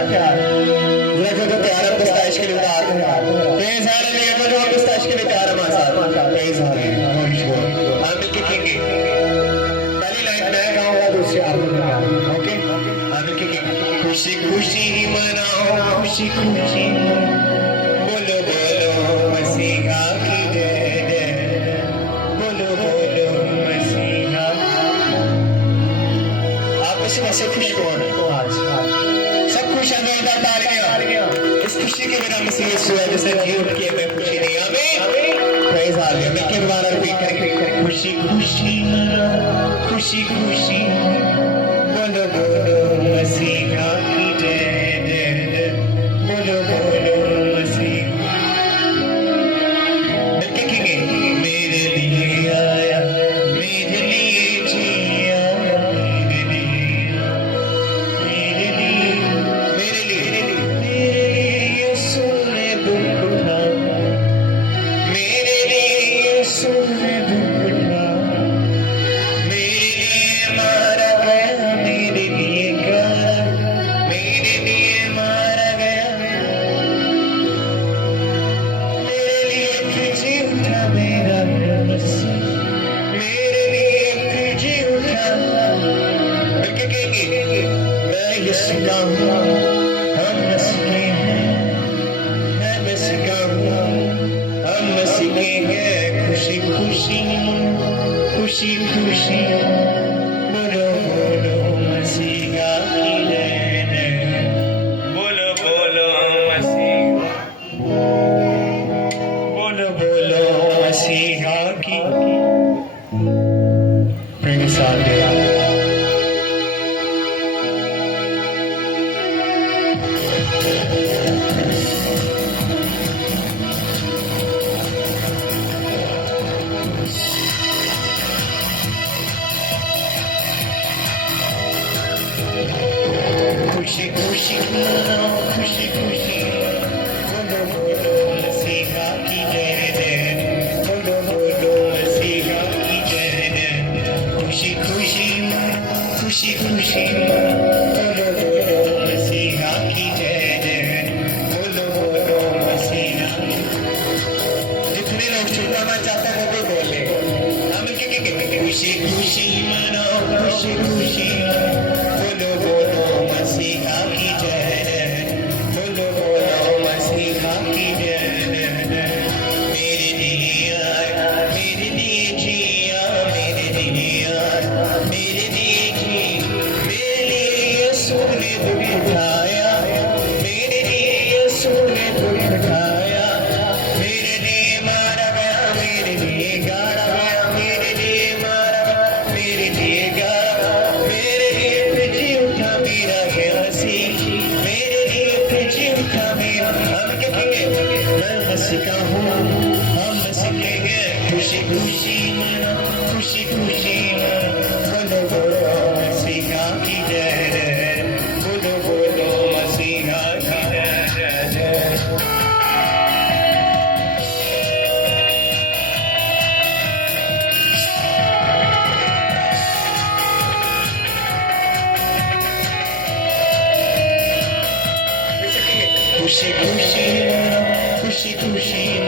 प्यार जरा जो प्यार हम दोस्त इश्क के लिए उतार तेज हाल है ये जो हम दोस्त इश्क के लिए प्यार हमारे साथ तेज हाल है हम मिलके कहेंगे पहली लाइन मैं गाऊंगा दूसरी आप गाओ ओके हम मिलके कहेंगे खुशी खुशी मनाओ खुशी खुशी बोलो बोलो मसीहा की जय जय बोलो बोलो मसीहा आप में से वैसे खुश कौन है आज सब खुश हैं जोरदार तालियां इस खुशी के बिना मसीह यीशु है जिसे जी उठ के मैं खुशी नहीं आमीन प्रेज हालेलुया मैं के दोबारा रिपीट करेंगे खुशी खुशी मनाओ खुशी खुशी बोलो बोलो मसीहा की जय जय बोलो बोलो मसीहा मिलके कहेंगे मेरे लिए आया मेरे लिए जिया मेरे लिए यीशु ने दुख उठा मेरे लिए यीशु ने दुख उठा मेरे लिए मारा गया मेरे लिए गाया मेरे लिए मारा गया मेरे लिए फिर जी उठा मेरा मसीह मेरे लिए फिर जी उठा मिलके कहेंगे मैं यीशु का हूँ हम मसीह के हैं मैं मसीह का हूँ हम मसीह के हैं खुशी खुशी खुशी खुशी बोलो बोलो मसीहा की जय जय बोलो बोलो मसीहा बोलो बोलो मसीहा की प्रेम साथ दे खुशी खुशी मनाओ खुशी खुशी बोलो बोलो मसीहा की जय जय बोलो बोलो मसीहा की जय जय खुशी खुशी मनाओ खुशी खुशी बोलो बोलो मसीहा की जय जय बोलो बोलो मसीहा जितने लोग छुड़वाना चाहते हैं वो भी बोले हम इनके खुशी खुशी मनाओ खुशी खुशी बोलो बोलो मसीहा की जय जय बोलो बोलो मसीहा की जय जय मेरे लिए आया मेरे लिए जिया मेरे लिए आया मेरे लिए जी मेरे लिए यीशु ने दुख उठाया मेरे लिए यीशु ने दुख उठाया मेरे लिए मारा गया मेरे लिए गाड़ा गया मेरे लिए मारा गया मेरे लिए गाड़ा मेरे लिए फिर जी उठा मेरा मसीह मेरे लिए फिर जी उठा मेरा हम कहेंगे मैं मसीह का हूँ हम मसीह के हैं खुशी खुशी मना खुशी खुशी बोलो बोलो मसीहा की जय जय बोलो बोलो मसीहा की जय जय खुशी खुशी खुशी खुशी